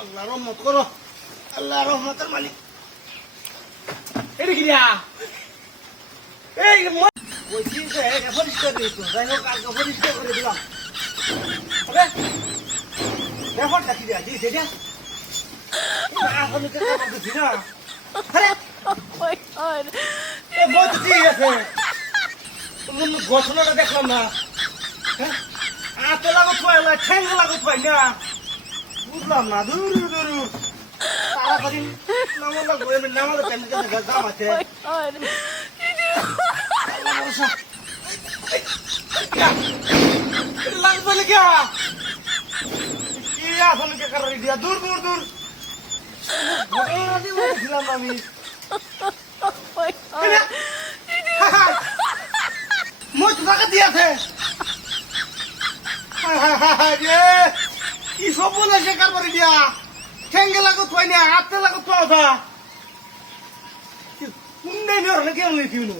আল্লাহ রহমত করো, আল্লাহ রহমতের মালিক। এটা কি দিয়া এই বলছি যে পরিষ্কার দিয়েছো, যাই হোক কালকে পরিষ্কার করে দিলাম। ব্যাপারটা কি দিয়া দিয়েছে এটা এখন দিছি না। ঘটনাটা দেখলাম না, হাতে লাগত পাই ঠ্যাং লাগত পাই না, বুঝলাম না। দূর দূর তাড়াতাড়ি নামাজ লাগবে, নামাজের টাইম দাম আছে। লাগবে নাকি কি আসলে কে কারণ দিয়া দূর দূর দূর ঘটনা দিয়েছিলাম আমি। মই তো টাকা দিয়েছে কি সব বলে সে কারবারি দিয়া ঠেঙ্গে লাগত পাই না, হাতে লাগত পাওয়া কুন্ডাই নিয়ে কেমন কিউনো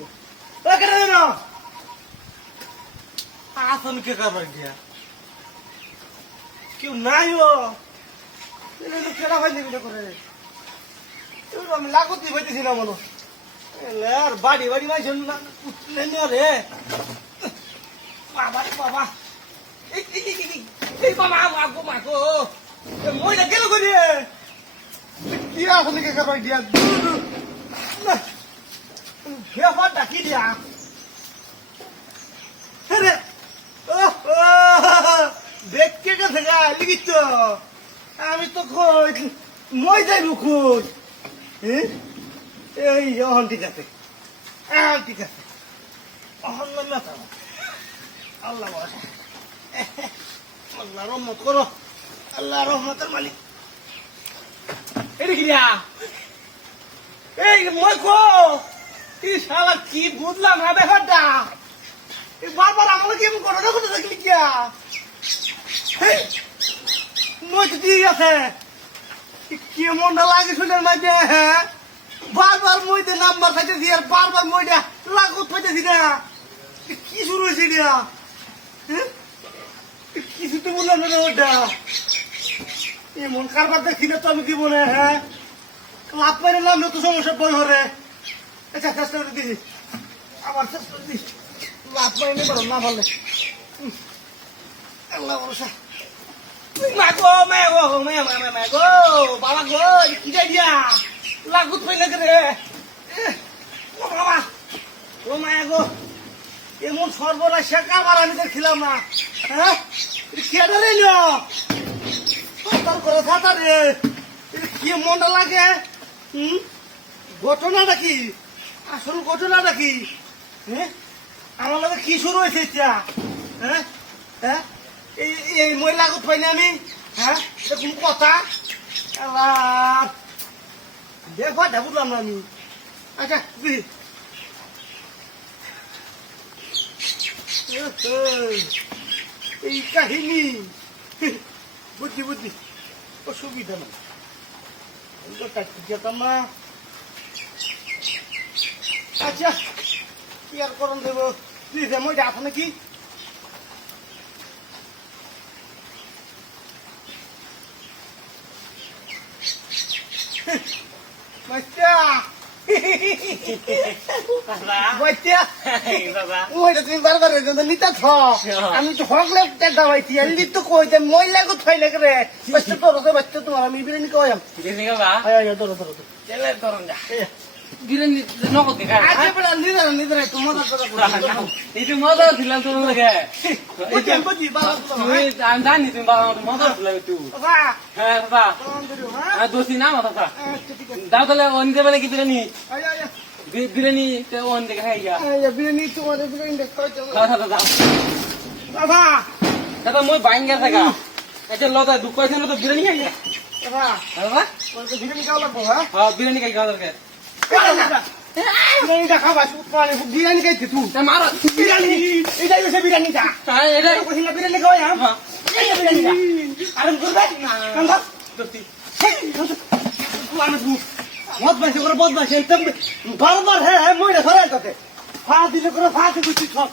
না আসন কে কারবারি দিয়া কেউ নাই কেনা ভাই নিবি করে আমি লাগতি পাইতেছি না মনে আর বাড়ি বাড়ি মাইছ রে বাবা বাবা এই বাবা মাগো মাগো মইটা গেল করে কি আসলে কে কারবারি দিয়া ব্যাপার ডাকি দিয়া দেখতে গেছে গা লিখিত আমি তো মই যাই খুঁজ এই অহন ঠিক আছে, ঠিক আছে অহন মাথা আল্লাহ আল্লাহ রহমত করো, আল্লাহ রহমতের মালিক। এটা কি দিয়া এই মই কি শালা কি বুঝলাম না ব্যাপারটা বারবার আমাকে কি এমন ঘটনা ঘটে থাকলি কিয়া মই তো ঠিক আছে কেমনটা লাগে শুনের মাঝে বারবার মইতে নাম্বার খাইতেছি আর বারবার মইটা লাগত পাইতেছি না কি শুরু হয়েছে এটা কিছু তো বললাম না ওটা এমন কারবার দেখছি না তো আমি কি বলে লাভ পাইলে নামলে তো সমস্যা বই হরে। আচ্ছা চেষ্টা করে দিছি আবার চেষ্টা করে দিস লাভ পাইনি বড় না ভালো আল্লাহ ভরসা মাগো মাগো মাগো বাবা গো কি যাই দিয়া লাগুত পাইলে রে ও বাবা ও মাগো এমন সর্বনাশ কারবার আমি দেখছিলাম না। হ্যাঁ কেডা রইল সন্তান করে থাকা রে কি মনটা লাগে ঘটনাটা কি আসল ঘটনাটা কি আমার লাগে কি শুরু হয়েছে ইচ্ছা হ্যাঁ হ্যাঁ এই মই লাগত পাইনি আমি হ্যাঁ কোন কথা ব্যাপারটা বুঝলাম না আমি। আচ্ছা এই কাহিনী বুদ্ধি বুদ্ধি অসুবিধা নাই যেতাম না। আচ্ছা কি আর করণ দেব মইটা আছে নাকি তুমি বারবার নিতা থ আমি তো হকলে দাবাইছি এলি তো কইতে মই লাগত ফাইলে রে বাচ্চা তোর বাচ্চা তোমার আমি বিরিয়ানি কইম ধরো ধরো বিরিয়ানি নগদ দেখা আচ্ছা বড় নিদা নিদা তোমার এটা মজা ছিল তোমার লাগে বুঝি বুঝি বাবা তুমি আমি জানি তুমি বাবা মজা ছিল একটু বাবা হ্যাঁ বাবা হ্যাঁ দোষী না মাথা দাও তাহলে অন দেবে নাকি বিরিয়ানি বিরিয়ানি তো অন দেখে খাই গা বিরিয়ানি তোমার বিরিয়ানি দেখো দাও বাবা দাদা মই বাইঙ্গা থাকা এটা লতা দুঃখ আছে না তো বিরিয়ানি খাই বাবা বাবা বিরিয়ানি খাওয়া লাগবে হ্যাঁ বিরিয়ানি খাই খাওয়া দরকার বিরিয়ানিটা খাবা বিরিয়ানি খাইছি তুই মারো বিরিয়ানি এটাই হচ্ছে বিরিয়ানিটা এটা বিরিয়ানি খাওয়াই বিরিয়ানিটা আরাম করবে বদমাইশি করে বদমাইশি বারবার হ্যাঁ মইটা ধরে ফা দিলে করে ফা দিচ্ছি সব